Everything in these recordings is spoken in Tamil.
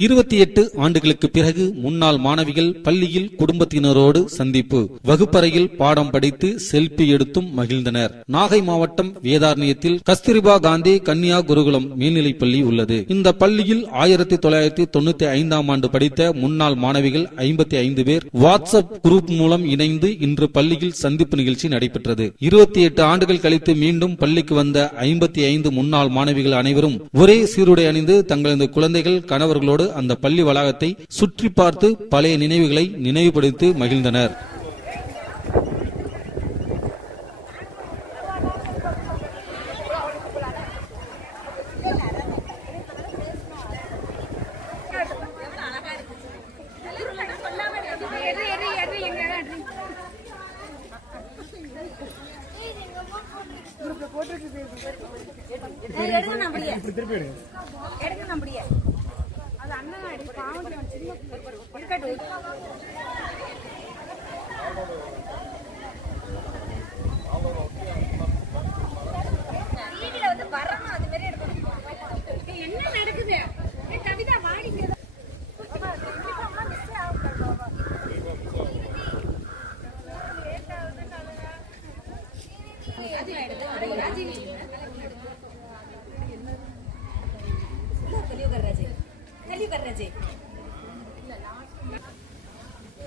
இருபத்தி எட்டு ஆண்டுகளுக்கு பிறகு முன்னாள் மாணவிகள் பள்ளியில் குடும்பத்தினரோடு சந்திப்பு. வகுப்பறையில் பாடம் படித்து செல்பி எடுத்தும் மகிழ்ந்தனர். நாகை மாவட்டம் வேதாரண்யத்தில் கஸ்தூரிபா காந்தி கன்னியா குருகுலம் மேல்நிலைப் பள்ளி உள்ளது. இந்த பள்ளியில் ஆயிரத்தி தொள்ளாயிரத்தி தொண்ணூத்தி ஐந்தாம் ஆண்டு படித்த முன்னாள் மாணவிகள் ஐம்பத்தி ஐந்து பேர் வாட்ஸ்அப் குரூப் மூலம் இணைந்து இன்று பள்ளியில் சந்திப்பு நிகழ்ச்சி நடைபெற்றது. இருபத்தி எட்டு ஆண்டுகள் கழித்து மீண்டும் பள்ளிக்கு வந்த ஐம்பத்தி ஐந்து முன்னாள் மாணவிகள் அனைவரும் ஒரே சீருடை அணிந்து தங்களது குழந்தைகள் கணவர்களோடு அந்த பள்ளி வளாகத்தை சுற்றி பார்த்து பழைய நினைவுகளை நினைவுபடுத்தி மகிழ்ந்தனர் எங்க எடு. எடுங்க அப்படியே. இருக்கட்டும். TV ல வந்து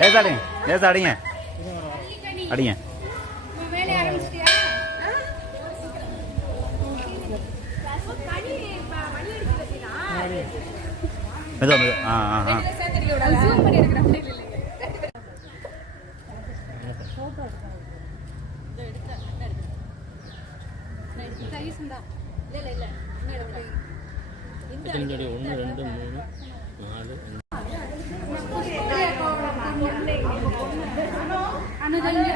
லேசா லேசா அடிங்க. அடிங்க மெதுவா மெதுவா. ஆ ஆ ஆ. ഇതിൻ്റെ ഒന്ന് രണ്ട് മൂന്ന് നാല് അനുദന്യ